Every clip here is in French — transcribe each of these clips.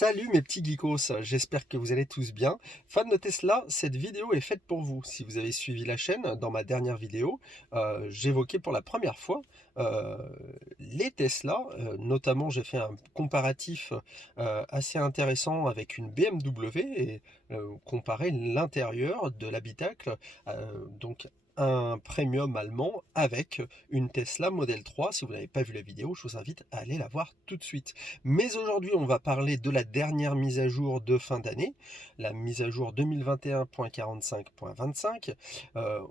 Salut mes petits geekos, j'espère que vous allez tous bien. Fans de Tesla, cette vidéo est faite pour vous. Si vous avez suivi la chaîne, dans ma dernière vidéo, j'évoquais pour la première fois euh, les Tesla. Notamment, j'ai fait un comparatif assez intéressant avec une BMW et comparer l'intérieur de l'habitacle. Donc un premium allemand avec une Tesla Model 3. Si vous n'avez pas vu la vidéo, je vous invite à aller la voir tout de suite. Mais aujourd'hui, on va parler de la dernière mise à jour de fin d'année, la mise à jour 2021.45.25.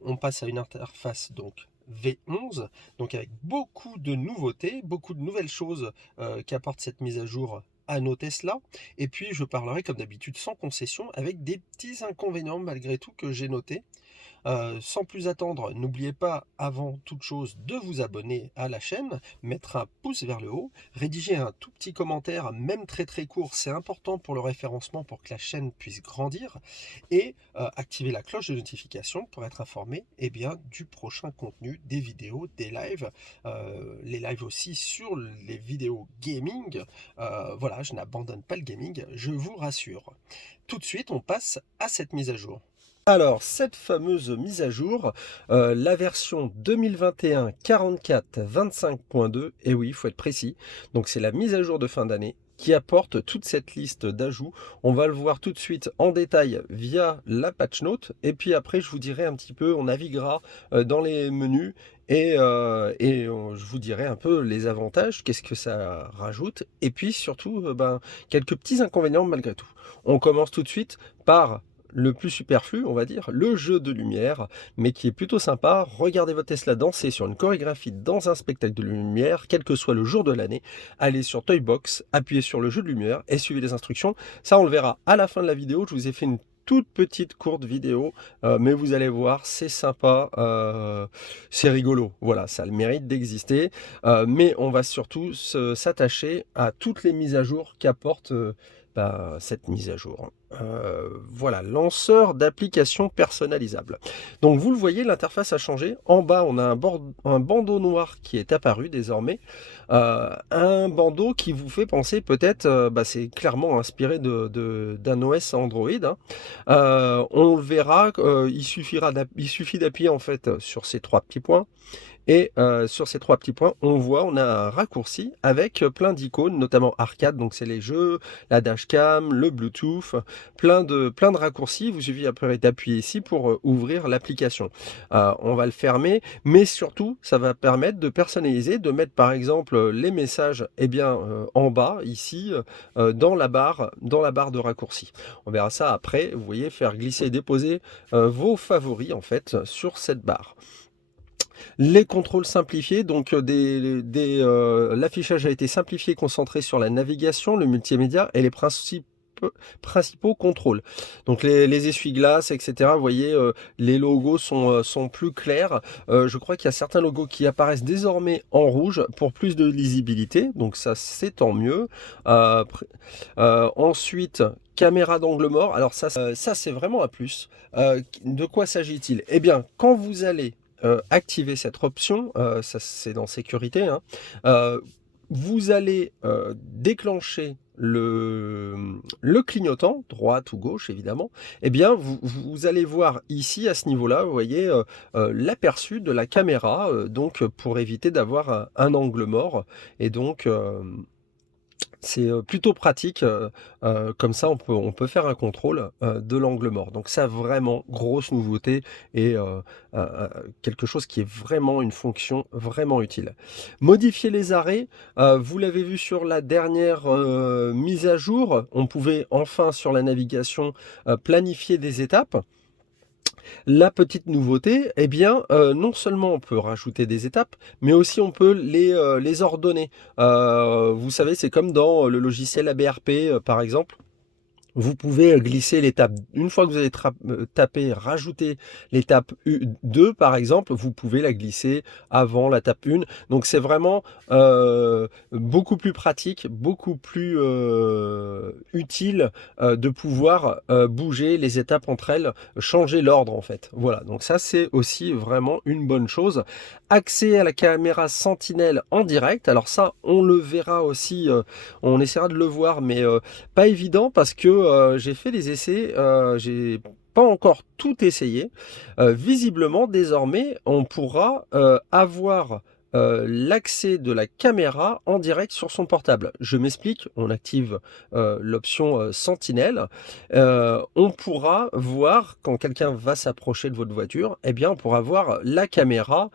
On passe à une interface donc V11, donc avec beaucoup de nouveautés, beaucoup de nouvelles choses qu'apporte cette mise à jour à nos Tesla. Et puis je parlerai comme d'habitude sans concession avec des petits inconvénients malgré tout que j'ai notés. Sans plus attendre, n'oubliez pas avant toute chose de vous abonner à la chaîne, mettre un pouce vers le haut, rédiger un tout petit commentaire, même très court, c'est important pour le référencement pour que la chaîne puisse grandir, et activer la cloche de notification pour être informé du prochain contenu, des vidéos, des lives, les lives aussi sur les vidéos gaming. Voilà, je n'abandonne pas le gaming, je vous rassure. Tout de suite, on passe à cette mise à jour. Alors, cette fameuse mise à jour, la version 2021 44.25.2, et oui, il faut être précis, donc c'est la mise à jour de fin d'année qui apporte toute cette liste d'ajouts. On va le voir tout de suite en détail via la patch note, et puis après je vous dirai un petit peu, on naviguera dans les menus, et je vous dirai un peu les avantages, qu'est-ce que ça rajoute, et puis surtout quelques petits inconvénients malgré tout. On commence tout de suite par le plus superflu, on va dire, le jeu de lumière, mais qui est plutôt sympa. Regardez votre Tesla danser sur une chorégraphie dans un spectacle de lumière, quel que soit le jour de l'année. Allez sur Toybox, appuyez sur le jeu de lumière et suivez les instructions. Ça, on le verra à la fin de la vidéo. Je vous ai fait une toute petite courte vidéo, mais vous allez voir, c'est sympa, c'est rigolo. Voilà, ça a le mérite d'exister. Mais on va surtout s'attacher à toutes les mises à jour qu'apporte cette mise à jour. Voilà, lanceur d'applications personnalisables. Donc vous le voyez, l'interface a changé. En bas, on a un bandeau noir qui est apparu désormais. Un bandeau qui vous fait penser peut-être, c'est clairement inspiré d'un OS Android, hein. On le verra, il suffit d'appuyer en fait sur ces trois petits points. Et sur ces trois petits points, on a un raccourci avec plein d'icônes, notamment arcade, donc c'est les jeux, la dashcam, le Bluetooth, plein de raccourcis. Il vous suffit après d'appuyer ici pour ouvrir l'application. On va le fermer, mais surtout, ça va permettre de personnaliser, de mettre par exemple les messages en bas, ici, dans la barre de raccourcis. On verra ça après, vous voyez, faire glisser et déposer vos favoris en fait sur cette barre. Les contrôles simplifiés, donc l'affichage a été simplifié, concentré sur la navigation, le multimédia et les principaux contrôles. Donc les essuie-glaces, etc. Vous voyez, les logos sont plus clairs. Je crois qu'il y a certains logos qui apparaissent désormais en rouge pour plus de lisibilité. Donc ça, c'est tant mieux. Ensuite, caméra d'angle mort. Alors ça c'est vraiment un plus. De quoi s'agit-il? Eh bien, quand vous allez activer cette option, ça c'est dans sécurité, hein, vous allez déclencher le clignotant, droite ou gauche évidemment. Eh bien vous allez voir ici à ce niveau-là, vous voyez l'aperçu de la caméra, donc pour éviter d'avoir un angle mort, et donc c'est plutôt pratique, comme ça on peut faire un contrôle de l'angle mort. Donc ça, vraiment grosse nouveauté, et quelque chose qui est vraiment une fonction vraiment utile. Modifier les arrêts, vous l'avez vu sur la dernière mise à jour, on pouvait enfin sur la navigation planifier des étapes. La petite nouveauté, non seulement on peut rajouter des étapes, mais aussi on peut les ordonner. Vous savez, c'est comme dans le logiciel ABRP, par exemple. Vous pouvez glisser l'étape, une fois que vous avez tapé, rajouter l'étape 2 par exemple, vous pouvez la glisser avant la tape 1. Donc c'est vraiment beaucoup plus pratique, beaucoup plus utile de pouvoir bouger les étapes entre elles, changer l'ordre en fait. Voilà, donc ça c'est aussi vraiment une bonne chose. Accès à la caméra Sentinelle en direct, alors ça on le verra aussi, on essaiera de le voir, mais pas évident parce que j'ai fait des essais, j'ai pas encore tout essayé. Visiblement désormais on pourra avoir l'accès de la caméra en direct sur son portable. Je m'explique, on active l'option Sentinelle, on pourra voir quand quelqu'un va s'approcher de votre voiture, eh bien on pourra voir la caméra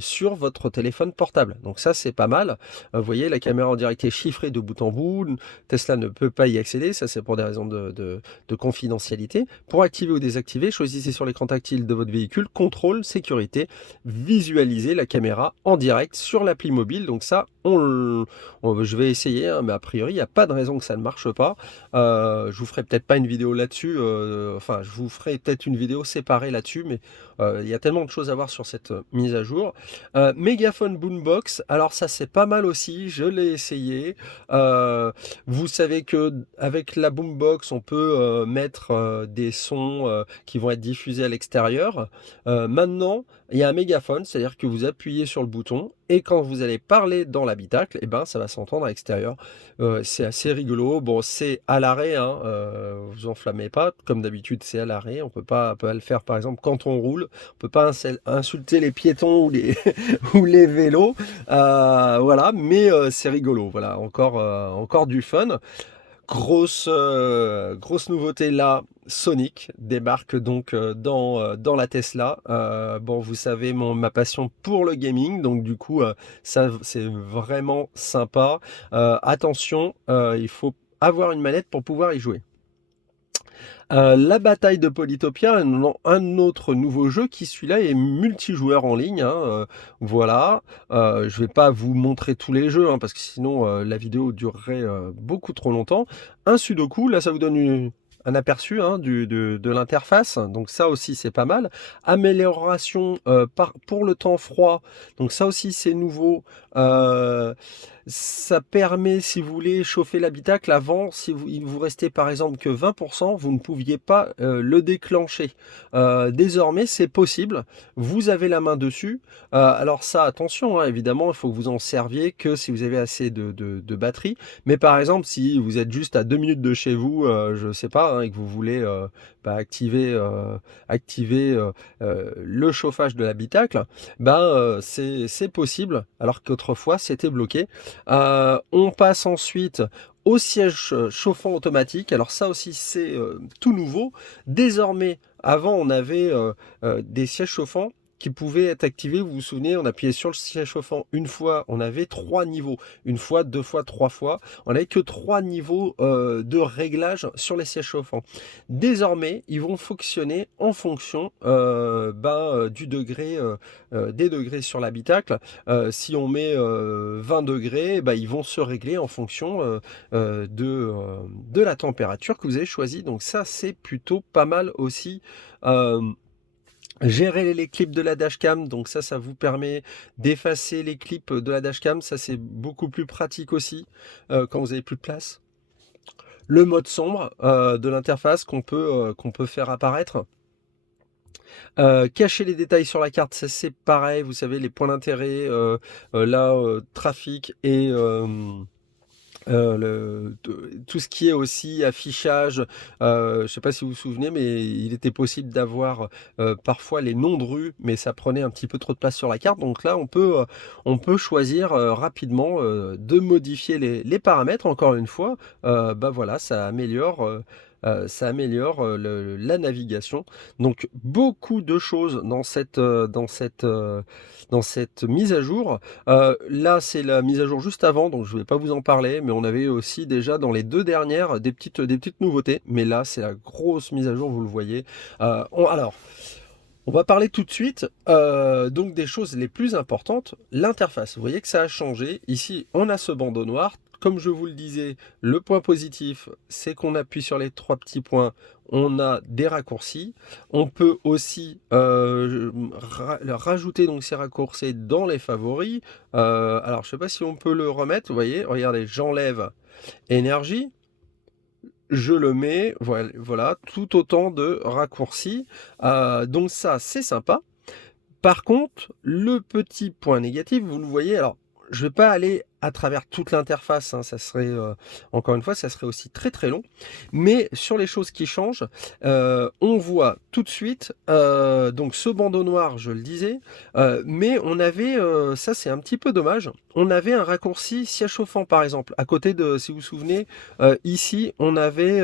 sur votre téléphone portable. Donc ça c'est pas mal. Vous voyez, la caméra en direct est chiffrée de bout en bout, Tesla ne peut pas y accéder, ça c'est pour des raisons de confidentialité. Pour activer ou désactiver, choisissez sur l'écran tactile de votre véhicule, contrôle, sécurité, visualiser la caméra en direct sur l'appli mobile. Donc ça, je vais essayer, hein, mais a priori, il n'y a pas de raison que ça ne marche pas. Je vous ferai peut-être pas une vidéo là-dessus, enfin, je vous ferai peut-être une vidéo séparée là-dessus, mais il y a tellement de choses à voir sur cette mise à jour. Megaphone Boombox, alors ça c'est pas mal aussi, je l'ai essayé. Vous savez que avec la Boombox, on peut mettre des sons qui vont être diffusés à l'extérieur. Maintenant, il y a un mégaphone, c'est-à-dire que vous appuyez sur le bouton et quand vous allez parler dans l'habitacle, eh ben, ça va s'entendre à l'extérieur. C'est assez rigolo. Bon, c'est à l'arrêt, hein, vous enflammez pas. Comme d'habitude, c'est à l'arrêt. On peut pas le faire, par exemple, quand on roule. On peut pas insulter les piétons ou les, ou les vélos. Voilà, mais c'est rigolo. Voilà, encore du fun. Grosse nouveauté là, Sonic débarque donc dans la Tesla. Bon, vous savez ma passion pour le gaming, donc du coup, ça c'est vraiment sympa. Attention, il faut avoir une manette pour pouvoir y jouer. La bataille de Polytopia, un autre nouveau jeu qui celui-là est multijoueur en ligne, hein, voilà. Je vais pas vous montrer tous les jeux, hein, parce que sinon la vidéo durerait beaucoup trop longtemps. Un Sudoku, là ça vous donne un aperçu, hein, de l'interface, donc ça aussi c'est pas mal. Amélioration pour le temps froid, donc ça aussi c'est nouveau. Ça permet, si vous voulez, chauffer l'habitacle avant, si il vous restait par exemple que 20%, vous ne pouviez pas le déclencher. Désormais, c'est possible. Vous avez la main dessus. Alors ça, attention, hein, évidemment, il faut que vous en serviez que si vous avez assez de batterie. Mais par exemple, si vous êtes juste à 2 minutes de chez vous, je sais pas, hein, et que vous voulez activer le chauffage de l'habitacle, ben, c'est possible, alors qu'autrefois, c'était bloqué. On passe ensuite au siège chauffant automatique. Alors ça aussi c'est tout nouveau. Désormais, avant on avait des sièges chauffants qui pouvaient être activés. Vous vous souvenez, on appuyait sur le siège chauffant une fois, on avait 3 niveaux. Une fois, 2 fois, 3 fois. On n'avait que 3 niveaux de réglage sur les sièges chauffants. Désormais, ils vont fonctionner en fonction du degré, des degrés sur l'habitacle. Si on met 20 degrés, bah, ils vont se régler en fonction de la température que vous avez choisie. Donc ça, c'est plutôt pas mal aussi. Gérer les clips de la dashcam, donc ça vous permet d'effacer les clips de la dashcam. Ça, c'est beaucoup plus pratique aussi quand vous avez plus de place. Le mode sombre de l'interface qu'on peut faire apparaître. Cacher les détails sur la carte, ça c'est pareil, vous savez, les points d'intérêt, trafic et tout ce qui est aussi affichage. Je ne sais pas si vous vous souvenez, mais il était possible d'avoir parfois les noms de rues, mais ça prenait un petit peu trop de place sur la carte. Donc là, on peut choisir rapidement de modifier les paramètres. Encore une fois, bah voilà, ça améliore. La navigation. Donc beaucoup de choses dans cette mise à jour. Là c'est la mise à jour juste avant, donc je ne vais pas vous en parler, mais on avait aussi déjà dans les 2 dernières des petites nouveautés. Mais là c'est la grosse mise à jour, vous le voyez. Alors, on va parler tout de suite donc des choses les plus importantes. L'interface, vous voyez que ça a changé. Ici on a ce bandeau noir. Comme je vous le disais, le point positif, c'est qu'on appuie sur les 3 petits points, on a des raccourcis. On peut aussi rajouter donc ces raccourcis dans les favoris. Alors, je ne sais pas si on peut le remettre. Vous voyez, regardez, j'enlève énergie. je le mets, voilà, tout autant de raccourcis. Donc ça, c'est sympa. Par contre, le petit point négatif, vous le voyez, alors je vais pas aller à travers toute l'interface, hein, ça serait, encore une fois, ça serait aussi très très long. Mais sur les choses qui changent, on voit tout de suite, donc ce bandeau noir, je le disais, mais on avait, ça c'est un petit peu dommage, on avait un raccourci siège chauffant par exemple, à côté de, si vous vous souvenez, ici on avait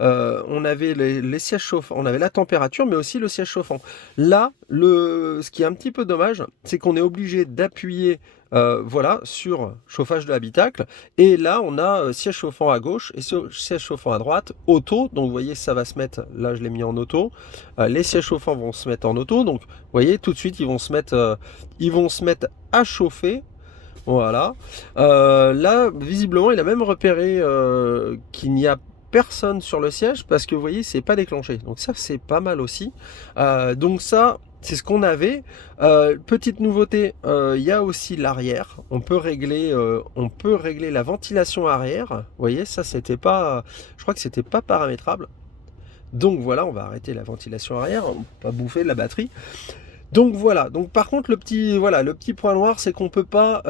les sièges chauffants, on avait la température, mais aussi le siège chauffant. Là, ce qui est un petit peu dommage, c'est qu'on est obligé d'appuyer voilà, sur chauffage de l'habitacle. Et là, on a siège chauffant à gauche et siège chauffant à droite, auto. Donc, vous voyez, ça va se mettre, là, je l'ai mis en auto. Les sièges chauffants vont se mettre en auto. Donc, vous voyez, tout de suite, ils vont se mettre à chauffer. Voilà. Là, visiblement, il a même repéré qu'il n'y a personne sur le siège parce que vous voyez, c'est pas déclenché. Donc ça, c'est pas mal aussi. Donc ça, c'est ce qu'on avait. Petite nouveauté, il y a aussi l'arrière. On peut régler la ventilation arrière. Vous voyez, ça, c'était pas, je crois que c'était pas paramétrable. Donc voilà, on va arrêter la ventilation arrière, on peut pas bouffer de la batterie. Donc voilà. Donc par contre, le petit point noir, c'est qu'on peut pas.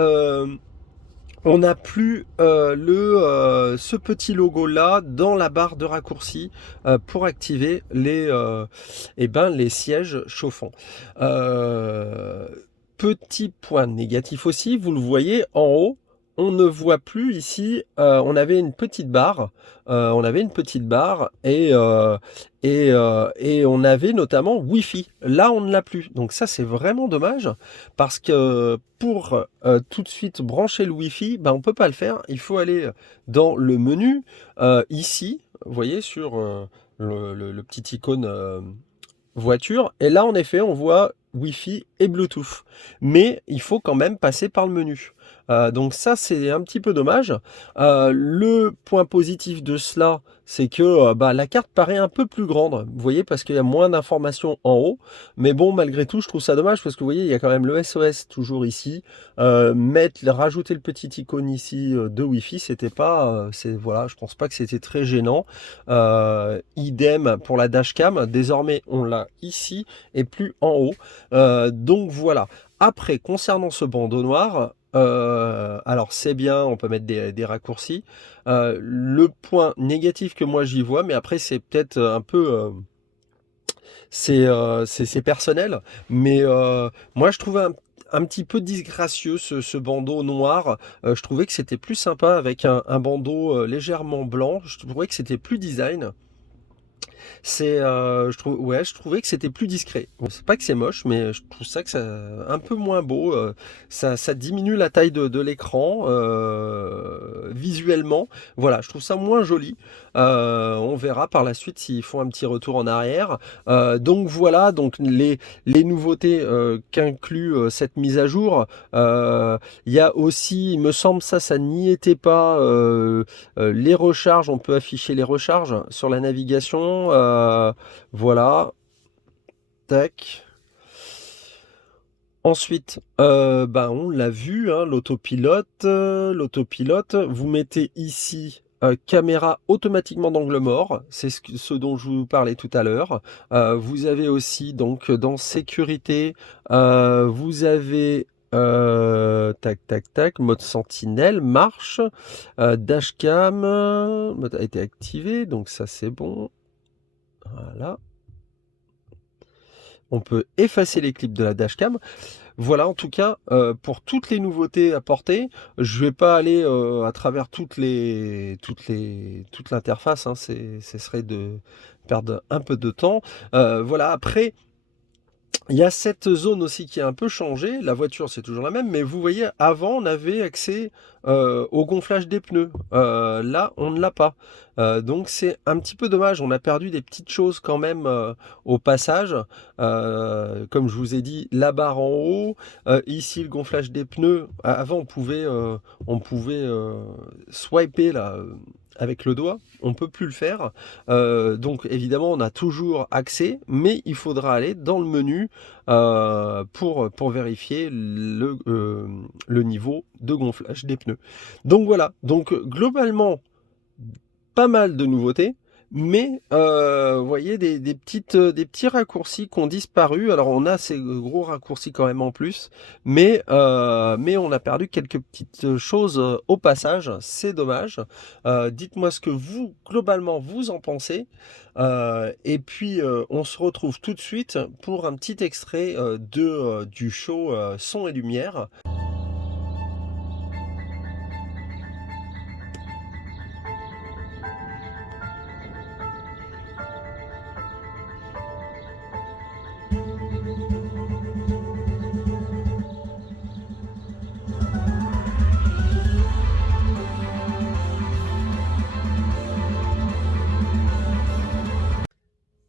On n'a plus ce petit logo là dans la barre de raccourci pour activer les sièges chauffants. Euh, Petit point négatif aussi, vous le voyez en haut, on ne voit plus ici, on avait une petite barre, et on avait notamment Wi-Fi. Là, on ne l'a plus. Donc ça, c'est vraiment dommage parce que pour tout de suite brancher le Wi-Fi, ben, on peut pas le faire. Il faut aller dans le menu ici, vous voyez, sur le petit icône voiture. Et là, en effet, on voit Wi-Fi et Bluetooth. Mais il faut quand même passer par le menu. Donc ça, c'est un petit peu dommage. Le point positif de cela, c'est que bah, la carte paraît un peu plus grande. Vous voyez, parce qu'il y a moins d'informations en haut. Mais bon, malgré tout, je trouve ça dommage parce que vous voyez, il y a quand même le SOS toujours ici. Rajouter le petit icône ici de Wi-Fi, c'était pas, voilà, je pense pas que c'était très gênant. Idem pour la dashcam. Désormais, on l'a ici et plus en haut. Donc voilà. Après, concernant ce bandeau noir, alors c'est bien, on peut mettre des raccourcis. Le point négatif que moi j'y vois, mais après c'est peut-être un peu, c'est personnel, mais moi je trouvais un petit peu disgracieux ce bandeau noir. Je trouvais que c'était plus sympa avec un bandeau légèrement blanc. Je trouvais que c'était plus design. Je trouvais que c'était plus discret. Bon, c'est pas que c'est moche, mais je trouve ça que ça un peu moins beau. Ça diminue la taille de l'écran visuellement. Voilà, je trouve ça moins joli. On verra par la suite s'ils font un petit retour en arrière. Donc voilà, donc les nouveautés qu'inclut cette mise à jour. Il y a aussi, il me semble ça n'y était pas. Les recharges, on peut afficher les recharges sur la navigation. Voilà, tac. Ensuite, ben, on l'a vu, hein, l'autopilote, vous mettez ici caméra automatiquement d'angle mort, c'est ce dont je vous parlais tout à l'heure. Vous avez aussi donc dans sécurité, vous avez tac tac tac, mode sentinelle, marche, dashcam a été activé, donc ça c'est bon. Voilà. On peut effacer les clips de la dashcam. Voilà, en tout cas, pour toutes les nouveautés apportées, je vais pas aller à travers toute l'interface, hein, ce serait de perdre un peu de temps. Voilà, après, il y a cette zone aussi qui a un peu changé. La voiture, c'est toujours la même, mais vous voyez, avant, on avait accès au gonflage des pneus. Là, on ne l'a pas. Donc, c'est un petit peu dommage. On a perdu des petites choses quand même au passage. Comme je vous ai dit, la barre en haut. Ici, le gonflage des pneus. Avant, on pouvait swiper là. Avec le doigt, on peut plus le faire. Donc évidemment, on a toujours accès, mais il faudra aller dans le menu pour vérifier le niveau de gonflage des pneus. Donc voilà, donc globalement, pas mal de nouveautés, mais vous voyez des petits raccourcis qui ont disparu. Alors on a ces gros raccourcis quand même en plus, mais on a perdu quelques petites choses au passage, c'est dommage. Dites-moi ce que vous, globalement, vous en pensez. Et puis on se retrouve tout de suite pour un petit extrait du show Son et Lumière.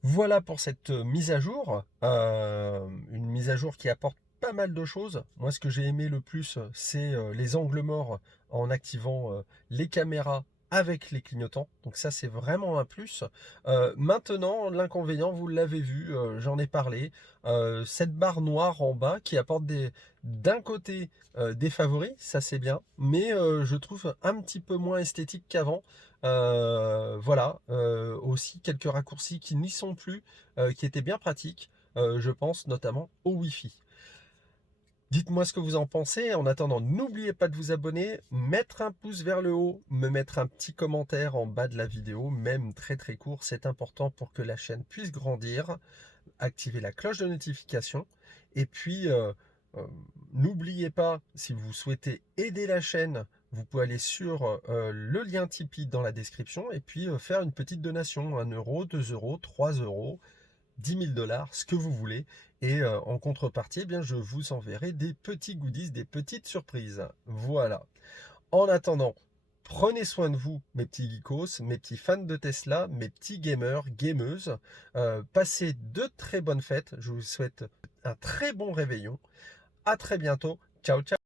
Voilà pour cette mise à jour, une mise à jour qui apporte pas mal de choses. Moi, ce que j'ai aimé le plus, c'est les angles morts en activant les caméras avec les clignotants. Donc ça, c'est vraiment un plus. Maintenant, l'inconvénient, vous l'avez vu, j'en ai parlé, cette barre noire en bas qui apporte d'un côté des favoris, ça c'est bien, mais je trouve un petit peu moins esthétique qu'avant. Voilà, aussi quelques raccourcis qui n'y sont plus, qui étaient bien pratiques, je pense notamment au Wi-Fi. Dites-moi ce que vous en pensez. En attendant, n'oubliez pas de vous abonner, mettre un pouce vers le haut, me mettre un petit commentaire en bas de la vidéo, même très très court, c'est important pour que la chaîne puisse grandir. Activez la cloche de notification et puis euh, n'oubliez pas, si vous souhaitez aider la chaîne, vous pouvez aller sur le lien Tipeee dans la description et puis faire une petite donation, 1 euro, 2 euros, 3 euros, 10 000 dollars, ce que vous voulez. Et en contrepartie, eh bien, je vous enverrai des petits goodies, des petites surprises. Voilà. En attendant, prenez soin de vous, mes petits geekos, mes petits fans de Tesla, mes petits gamers, gameuses. Passez de très bonnes fêtes. Je vous souhaite un très bon réveillon. À très bientôt. Ciao, ciao.